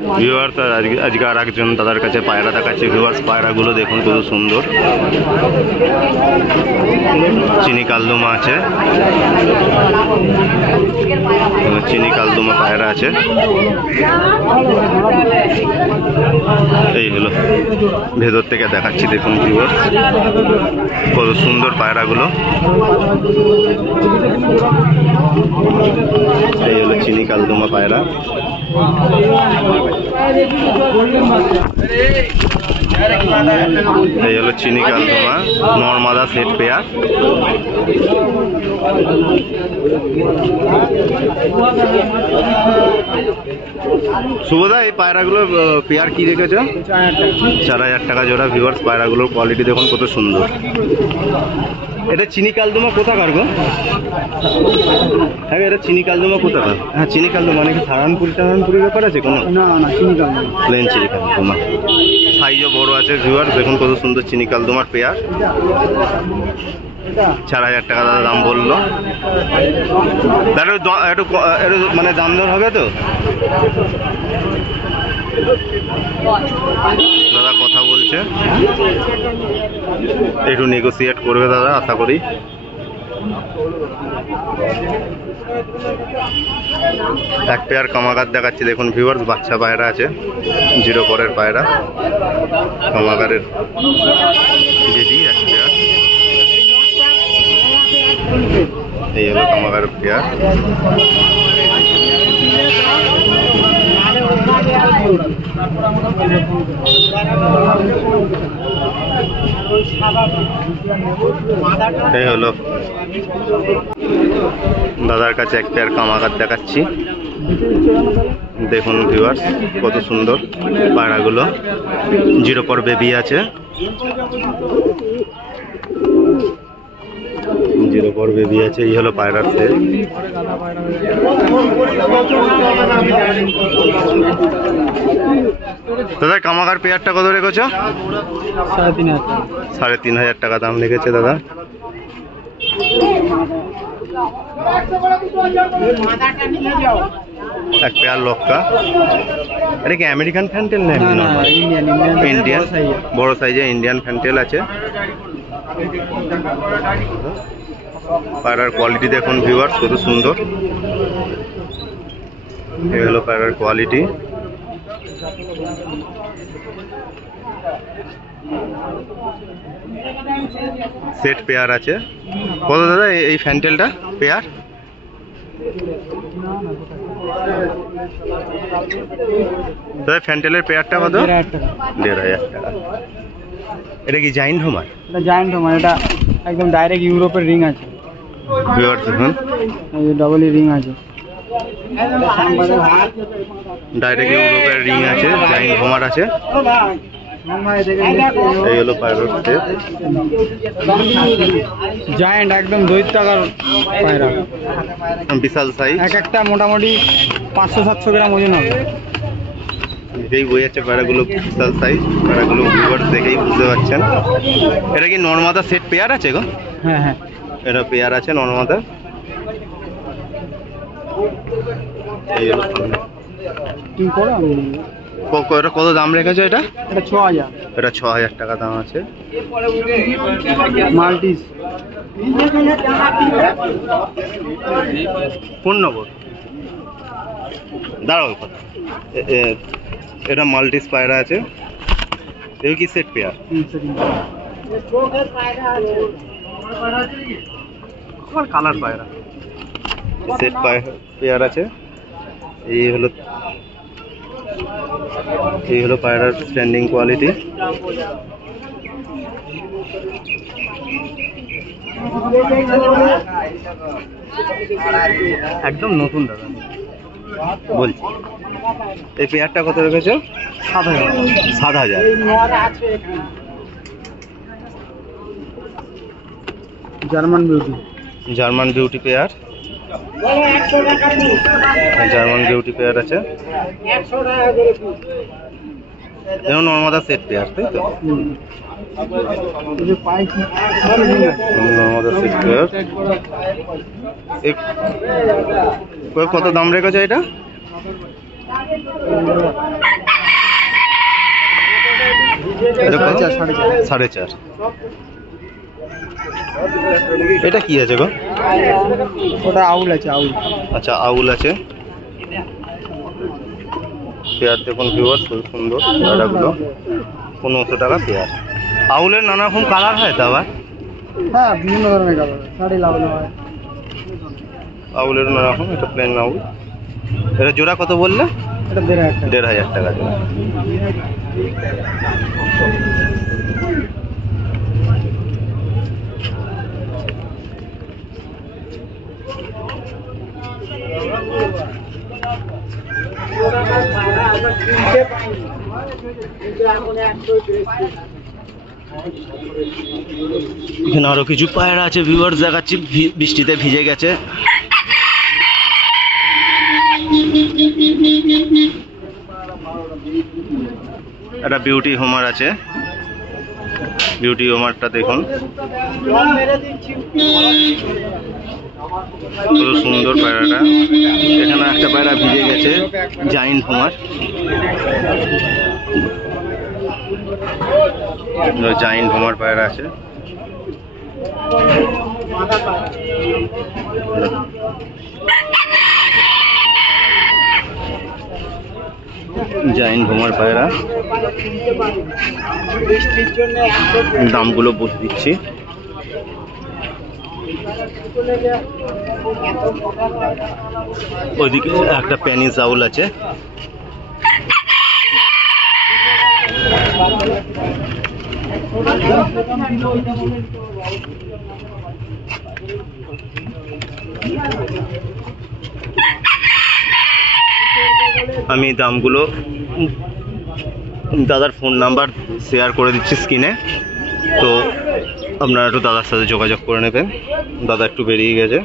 Viewers আজকে আর একজন দাদার কাছে পায়রা দেখাচ্ছে। ভিউয়ার্স পায়রাগুলো দেখুন কত সুন্দর, চিনি কালদমা আছে, চিনি কালদমা পায়রা আছে। এই হলো ভেতর থেকে দেখাচ্ছি, দেখুন ভিউয়ার্স কত সুন্দর পায়রাগুলো। এই হলো চিনি কালদমা পায়রা। এই হলো চিনি কালদমা নর্মাদা সেট পেয়ার। শুভদা এই পায়রাগুলো পেয়ার কি রেখেছো? 4000 টাকা জোড়া। ভিউয়ার্স পায়রাগুলোর কোয়ালিটি দেখুন কত সুন্দর। এটা চিনি কালদমা কোথাকার গো? হ্যাঁ এটা চিনি কালদমা কোথাকার? হ্যাঁ চিনি কালদমা মানে কি সাহারানপুরি ব্যাপার আছে কোনো? না না, চিনি কালদমা, প্লেন চিনি কালদমা, সাইজও বড় আছে। ভিউয়ার্স দেখুন কত সুন্দর চিনি কালদমার পেয়ার। 4000 টাকা দাদা দাম বললো। দাদা একটু মানে দাম দর হবে তো? দাদা কথা বলছে, একটু নেগোসিয়েট করবে দাদা আশা করি। এক পেয়ার কামাগার দেখাচ্ছি দেখুন ভিউয়ার্স, বাচ্চা পায়রা আছে, 0 পরের পায়রা, কামাগারের বেবি এক পেয়ার। এই হলো কামাগারের পেয়ার। এই হলো দাদার কাছে এক পেয়ার কামাগার দেখাচ্ছি, দেখুন ভিউয়ার্স কত সুন্দর পায়রাগুলো, 0 পর বেবি আছে, 0 পর বেবি আছে। এই হলো পায়রার সেট। দাদা কামাগার পেয়ারটা কত রেখেছো? 3500 টাকা দাম রেখেছে দাদা। এক পেয়ার লক্কা। এটা কি আমেরিকান ফ্যান্টেল না ইন্ডিয়ান? বড় সাইজে ইন্ডিয়ান ফ্যান্টেল আছে। পায়রার কোয়ালিটি দেখুন ভিউয়ার্স কত সুন্দর। এই হলো পায়রার কোয়ালিটি। সেট পেয়ার আছে। কত দাদা এই ফ্যান্টেলটা পেয়ার? দাদা ফ্যান্টেলের পেয়ারটা কত? 1500 টাকা। এটা কি জায়েন্ট হোমার? এটা জায়েন্ট হোমার, এটা একদম ডাইরেক্ট ইউরোপের রিং আছে। ভিউয়ার্স দেখুন এই ডবল রিং আছে, ডাইরেক্ট ইউরোপের রিং আছে, জায়েন্ট হোমার আছে। এই হলো পায়রার সেট, জায়েন্ট একদম দৈত্যাকার পায়রা, বিশাল সাইজ। এক একটা মোটামুটি 500-700 গ্রাম ওজন হবে। এই বই আছে পায়রাগুলো বিশাল সাইজ। পায়রাগুলো ভিউয়ার্স দেখেই বুঝতে পারছেন। এটা কি নর্মাদা সেট পেয়ার আছে গো? হ্যাঁ হ্যাঁ, এটা পেয়ার আছে নর্মাদা। এই হলো তুমি করো। এটা কত দাম রেখেছো? এটা 6000। এটা 6000 টাকা দাম আছে। মাল্টিস কোন নম্বর? দাঁড়াও কথা, এটা মাল্টিস পায়রা আছে। এও কি সেট পেয়ার? কালার পায়রা, সেট পেয়ার আছে। এই হলো পায়রার স্ট্যান্ডিং কোয়ালিটি। একদম নতুন দাদা বলছি। এই পেয়ারটা কত রেখেছো? 7000। German beauty pair, German beauty pair আছে। যেমন নর্মাদা সেট পেয়ার, তাই তো? Narmada set pair. কত দাম রেখেছে এটা? এটা কত? 4.5 4.5। এটা কি আছে গো? ওটা আউল আছে, আউল। আচ্ছা, আউল আছে। পেয়ার দেখুন ভিউয়ার্স, খুব সুন্দর পায়রাগুলো। 1500 টাকা পেয়ার। আউলের নানা রকম কালার হয় তো আবার? হ্যাঁ, বিভিন্ন ধরনের কালার, শাড়ি লাগানো হয়। আউলের নানা রকম। এটা প্লেন আউল। এটা জোড়া কত বললে? এটা 1.5 টাকা। 1.5 টাকা জোড়া। এখানে আরো কিছু পায়রা আছে ভিউয়ার্স, দেখাচ্ছি। বৃষ্টিতে ভিজে গেছে। একটা বিউটি হোমার আছে। বিউটি হোমারটা দেখুন, কত সুন্দর পায়রাটা। এখানে একটা পায়রা ভিজে গেছে, জাইন্ট হোমার। জাইন্ট হোমার পায়রা আছে। জাইন্ট হোমার পায়রা। দামগুলো বলে দিচ্ছি। ওইদিকে একটা প্যানিস আউল আছে। আমি দামগুলো দাদার ফোন নাম্বার শেয়ার করে দিচ্ছি স্ক্রিনে, তো আপনারা একটু দাদার সাথে যোগাযোগ করে নেবেন। দাদা একটু বেরিয়ে গেছে।